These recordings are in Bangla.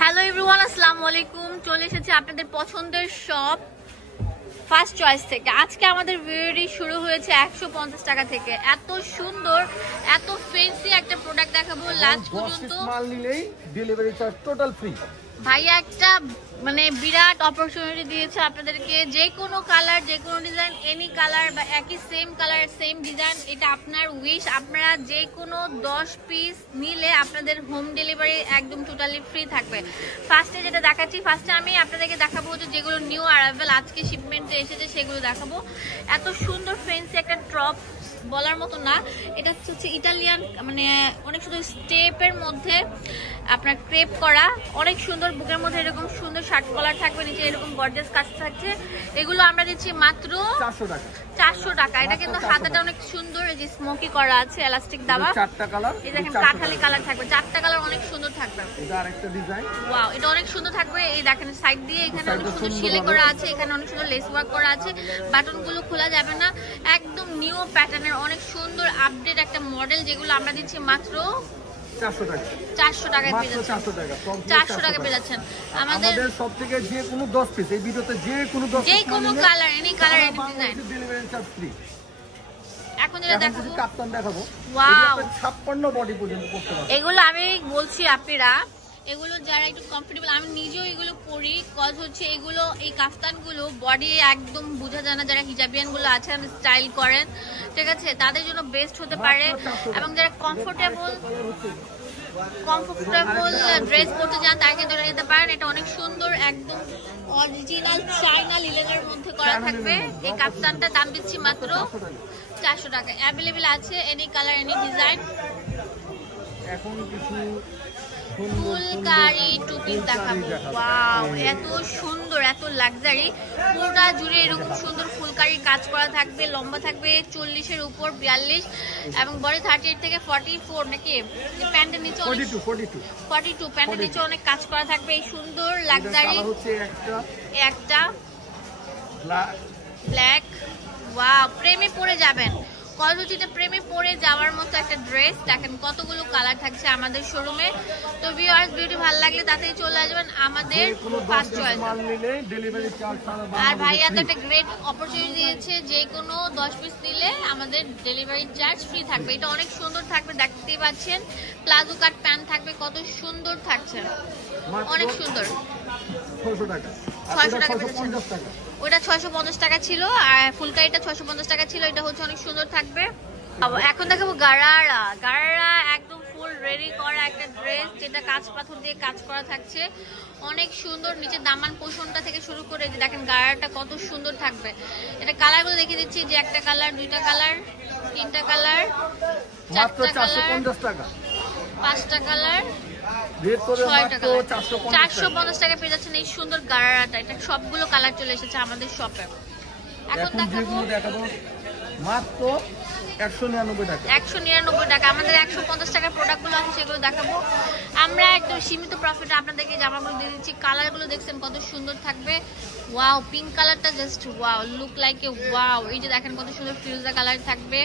হ্যালো এভরিওয়ান, আসসালামু আলাইকুম। চলে এসেছি আপনাদের পছন্দের শপ ফার্স্ট চয়েস থেকে। আজকে আমাদের ভিডিওটি শুরু হয়েছে 150 টাকা থেকে। এত সুন্দর, এত ফ্যান্সি একটা প্রোডাক্ট দেখাবো লাঞ্চ পর্যন্ত। মাল নিলেই ডেলিভারি চার্জ টোটাল ফ্রি। ভাইয়া একটা বিরাট অপরচুনিটি দিয়েছে আপনাদেরকে। যে কোনো কালার, যে কোনো ডিজাইন, এনি কালার বা একই সেম কালার সেম ডিজাইন, এটা আপনার উইশ। আপনারা যে কোনো 10 পিস নিলে আপনাদের হোম ডেলিভারি একদম টোটালি ফ্রি থাকবে। ফার্স্টে যেটা দেখাচ্ছি, ফার্স্টে আমি আপনাদেরকে দেখাবো যেগুলো নিউ অ্যারাইভেল আজকে শিপমেন্টে এসেছে সেগুলো দেখাবো। এত সুন্দর ফ্যান্সি একটা টপ বলার মতো না, এটা হচ্ছে ইটালিয়ান, অনেক সুন্দর স্টেপের মধ্যে আপনার ক্রেপ করা, অনেক সুন্দর। বুকের মধ্যে এরকম সুন্দর শার্ট কলার থাকবে, নিচে এরকম গর্জিয়াস কাজ থাকছে। এগুলো আমরা দিচ্ছি মাত্র 400 টাকা। এটা কিন্তু হাতাটা অনেক সুন্দর, এই যে স্মোকি করা আছে, এলাস্টিক দেওয়া, 4টা কালার। এই দেখেন কাঠালি কালার থাকবে, 4টা কালার অনেক সুন্দর থাকবে। এটা আরেকটা ডিজাইন, ওয়াও, এটা অনেক সুন্দর থাকবে। এই দেখেন সাইড দিয়ে এখানে অনেক সুন্দর সেলাই করা আছে, এখানে অনেক সুন্দর লেস ওয়ার্ক করা আছে, বাটনগুলো খোলা যাবে না, একদম নিউ প্যাটার্নের অনেক সুন্দর আপডেট একটা মডেল, যেগুলো আমরা দিচ্ছি মাত্র 400 টাকায় পেয়ে যাচ্ছেন। 400 টাকা পেয়ে যাচ্ছেন আমাদের সব থেকে। যে কোনো 10 পিস এই ভিডিওতে যে কোনো 10 যে কোনো colour, any colour, any design, delivery charge free. এখন যেটা দেখাবো, কাপ্তান দেখাবো, ওয়াও, 56 বডি পর্যন্ত করতে পারবে। এগুলো আমি বলছি আপনারা, এগুলো যারা একটু কমফোর্টেবল, আমি নিজেও এগুলো পরি, কজ হচ্ছে এগুলো, এই কাফতানগুলো বডি একদম বোঝা যায় না। যারা হিজাবিয়ান গুলো আছেন, স্টাইল করেন, ঠিক আছে, তাদের জন্য বেস্ট হতে পারে। এবং যারা কমফোর্টেবল ড্রেস পরতে চান তারা কিন্তু নিতে পারেন। এটা অনেক সুন্দর, একদম অরিজিনাল চাইনা লিলেনের মধ্যে করা থাকবে। এই কাফতানটা দাম দিচ্ছি মাত্র 400 টাকা। অ্যাভেলেবেল আছে এনি কালার, এনি ডিজাইন। এখন কিছু ফুলকারি টুপি দেখাবো। ওয়াও, এত সুন্দর, এত লাক্সারি, পুরোটা জুড়ে এরকম সুন্দর ফুলকারি কাজ করা থাকবে। লম্বা থাকবে 40-এর উপর, 42, এবং বডি 38 থেকে 44 নাকি। প্যান্টের নিচে 42 প্যান্টের নিচে অনেক কাজ করা থাকবে। এই সুন্দর লাক্সারি একটা ব্ল্যাক। ওয়াও, প্রেমে পড়ে যাবেন। কলরুচিটা প্রেমে পড়ে যাওয়ার মতো একটা ড্রেস। দেখেন কতগুলো কালার থাকছে আমাদের শোরুমে। তো ভিউয়ার্স, ভিডিওটি ভালো লাগলে তাতেই চলে আসবেন আমাদের ফার্স্ট চয়েস। আর ভাইয়া তো একটা গ্রেট অপরচুনিটি দিয়েছে, যে কোনো 10 পিস নিলে আমাদের ডেলিভারি চার্জ ফ্রি থাকবে। এটা অনেক সুন্দর থাকবে, দেখতেই পাচ্ছেন। প্লাজো কাট প্যান্ট থাকবে, কত সুন্দর থাকছে, অনেক সুন্দর। 600 টাকা পেয়েছেন। ওটা 650 টাকা ছিল, আর ফুলকারিটা 650 টাকা ছিল। এটা হচ্ছে অনেক সুন্দর থাকবে। এখন দেখাবো গারারা। গারারা একদম ফুল রেডি করা একটা ড্রেস, যেটা কাঁচ পাথর দিয়ে কাজ করা থাকছে, অনেক সুন্দর। নিচে দামান পোষণটা থেকে শুরু করে যে দেখেন গারারাটা কত সুন্দর থাকবে। এটা কালারগুলো দেখিয়ে দিচ্ছি, যে একটা কালার, 2টা কালার, 3টা কালার, 4টা কালার, 5টা কালার, 450 টাকা পেয়ে যাচ্ছেন এই সুন্দর গারারাটা। এটা সবগুলো কালার চলে এসেছে আমাদের শপে। এখন দেখাবো মাত্র 199 টাকা। আমাদের 150 টাকার প্রোডাক্টগুলো আছে, সেগুলো দেখাবো। আমরা একদম সীমিত প্রফিটে আপনাদেরকে জামাগুলো দিয়ে দিচ্ছি। কালারগুলো দেখছেন কত সুন্দর থাকবে। ওয়াও, পিঙ্ক কালারটা just wow, look like a wow. এই যে দেখেন কত সুন্দর ফিরোজা কালার থাকবে,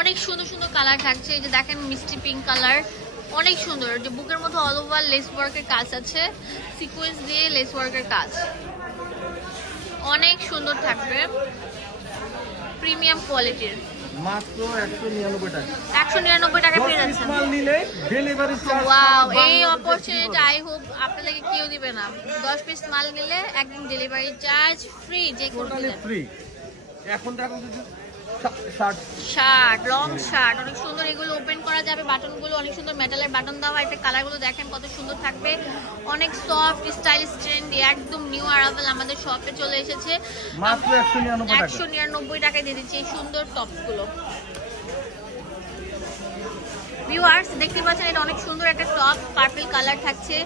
অনেক সুন্দর সুন্দর কালার থাকছে। এই যে দেখেন মিষ্টি পিঙ্ক কালার, অনেক সুন্দর। যে বুকের মধ্যে অল ওভার লেস ওয়ার্কের কাজ আছে, সিকোয়েন্স দিয়ে লেস ওয়ার্কের কাজ, অনেক সুন্দর থাকবে, প্রিমিয়াম কোয়ালিটির। মাত্র 199 টাকা পেয়ে যাচ্ছেন। ওয়াও, এই অপরচুনিটি আই হোপ আপনাদেরকে কেউ দিবে না। 10 পিস মাল নিলে একদম ডেলিভারি চার্জ ফ্রি, যে কোনো ফ্রি। এখন দেখো শার্ট, লং শার্ট, অনেক সুন্দর। এগুলো ওপেন করা যাবে, বাটনগুলো অনেক সুন্দর, মেটালের বাটন দেওয়া। এটা কালারগুলো দেখেন কত সুন্দর থাকবে, অনেক সফট, স্টাইলিশ, ট্রেন্ডি, একদম নিউ অ্যারাইভেল আমাদের শপে চলে এসেছে। মাত্র 199 টাকায় দিয়ে দিচ্ছি এই সুন্দর টপসগুলো। ভিউয়ার্স, দেখতে পাচ্ছেন এটা অনেক সুন্দর একটা টপ, পার্পল কালার থাকছে।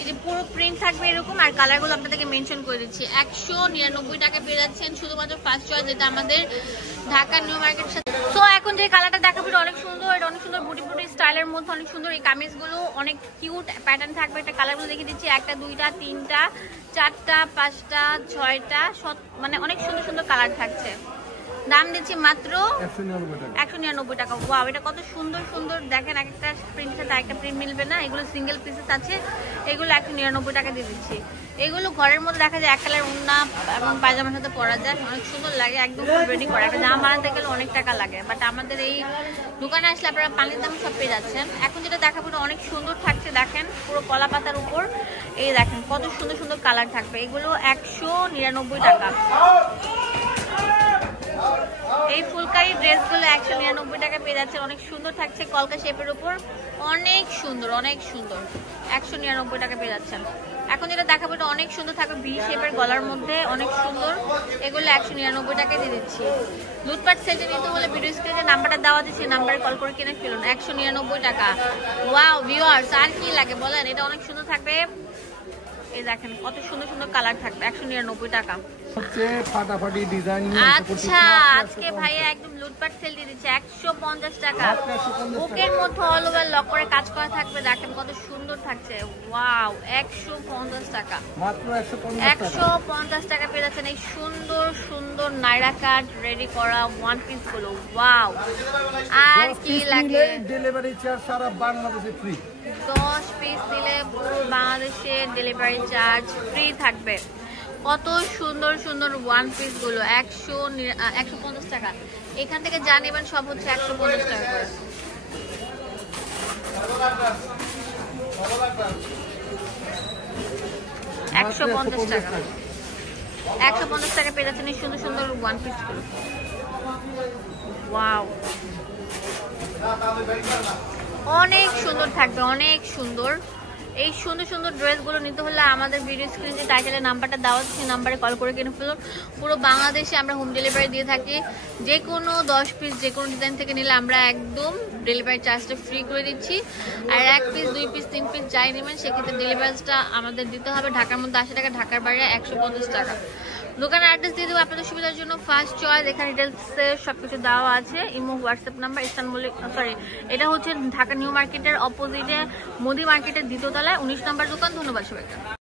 এই যে পুরো প্রিন্ট থাকবে এরকম, আর কালারগুলো আপনাদেরকে মেনশন করে দিচ্ছি। 199 টাকা পেয়ে যাচ্ছেন শুধুমাত্র ফার্স্ট চয়েস, যেটা আমাদের ঢাকা নিউ মার্কেটের সাথে। তো এখন যে কালারটা দেখাবো এটা অনেক সুন্দর, এটা অনেক সুন্দর বুটি বুটি স্টাইলের মধ্যে, অনেক সুন্দর। এই কামিজগুলো অনেক কিউট প্যাটার্ন থাকবে। এটা কালারগুলো দেখিয়ে দিচ্ছি, 1টা 2টা 3টা 4টা 5টা 6টা, অনেক সুন্দর সুন্দর কালার থাকছে। দাম দিচ্ছি মাত্র 199 টাকা। ওয়াও, এটা কত সুন্দর সুন্দর দেখেন, এক একটা প্রিন্টের সাথে আরেকটা প্রিন্ট মিলবে না, এগুলো সিঙ্গেল পিসেস আছে, এগুলো 199 টাকা দিয়ে দিচ্ছি। এগুলো ঘরের মধ্যে দেখা যায় এক কালার ওড়না এবং পায়জামার সাথে পরা যায়, অনেক সুন্দর লাগে, একদম রেডি করা। একটা জামা বানাতে গেলে অনেক টাকা লাগে, বাট আমাদের এই দোকানে আসলে আপনারা পানির দাম সব পেয়ে যাচ্ছেন। এখন যেটা দেখাবো অনেক সুন্দর থাকছে, দেখেন পুরো কলা পাতার উপর, এই দেখেন কত সুন্দর সুন্দর কালার থাকবে। এগুলো 199 টাকা। এই ফুলকারি ড্রেসগুলো 199 টাকা পেয়ে যাচ্ছে, অনেক সুন্দর থাকছে, কলকা শেপের উপর, অনেক সুন্দর অনেক সুন্দর, 199 টাকা পেয়ে যাচ্ছেন। এখন যেটা দেখাবো এটা অনেক সুন্দর থাকবে, ভি শেপের গলার মধ্যে, অনেক সুন্দর। এগুলো 199 টাকা দিয়ে দিচ্ছি। লুটপাট সেটে নিতে হলে ভিডিও স্ক্রিনে নাম্বারটা দেওয়া আছে, সেই নাম্বারে কল করে কিনে ফেলুন, 199 টাকা। ওয়াও ভিউয়ার্স, আর কি লাগে বলেন, এটা অনেক সুন্দর থাকবে। এই দেখেন কত সুন্দর সুন্দর কালার থাকবে, 199 টাকা। সবচেয়ে ফাটাফাটি ডিজাইন। আচ্ছা, আজকে ভাইয়া একদম লুটপাট সেল দিয়ে দিচ্ছে 150 টাকা। বুকের মধ্যে অল ওভার লক করে কাজ করা থাকবে, দেখেন কত সুন্দর থাকছে। ওয়াও, 150 টাকা, মাত্র 150 টাকা পেয়ে যাচ্ছেন এই সুন্দর সুন্দর নাইরা কাট রেডি করা ওয়ান পিস গুলো। ওয়াও, আর কি লাগে, ডেলিভারি চার্জ সারা বাংলাদেশে ফ্রি। 10 পিস নিলে পুরো বাংলাদেশে ডেলিভারি চার্জ ফ্রি থাকবে। কত সুন্দর সুন্দর ওয়ান পিস গুলো, 150 টাকা। এখান থেকে যা নেবেন সব হচ্ছে 150 টাকা করে। 150 টাকা, 150 টাকা পেয়ে যাচ্ছেন এই সুন্দর সুন্দর ওয়ান পিস গুলো। ওয়াও, অনেক সুন্দর থাকবে, অনেক সুন্দর। এই সুন্দর সুন্দর ড্রেসগুলো নিতে হলে আমাদের ভিডিও স্ক্রিনে যে টাইটেলে নাম্বারটা দেওয়া আছে সেই নাম্বারে কল করে কিনে ফেলুন। পুরো বাংলাদেশে আমরা হোম ডেলিভারি দিয়ে থাকি। যে কোনো 10 পিস যে কোনো ডিজাইন থেকে নিলে আমরা একদম ডেলিভারি চার্জটা ফ্রি করে দিচ্ছি। আর 1 পিস 2 পিস 3 পিস যাই নেবেন সেক্ষেত্রে ডেলিভারিটা আমাদের দিতে হবে ঢাকার মধ্যে 80 টাকা, ঢাকার বাইরে 150 টাকা। দোকানের অ্যাড্রেস দিয়ে দেবো আপনাদের সুবিধার জন্য। ফার্স্ট চয়েস, এখানে ডিটেলসে সবকিছু দেওয়া আছে, imo WhatsApp number. Istanbul, sorry এটা হচ্ছে ঢাকা নিউ মার্কেটের অপোজিটে মোদি মার্কেটের দ্বিতীয় তলায় 19 নম্বর দোকান। ধন্যবাদ সবাইকে।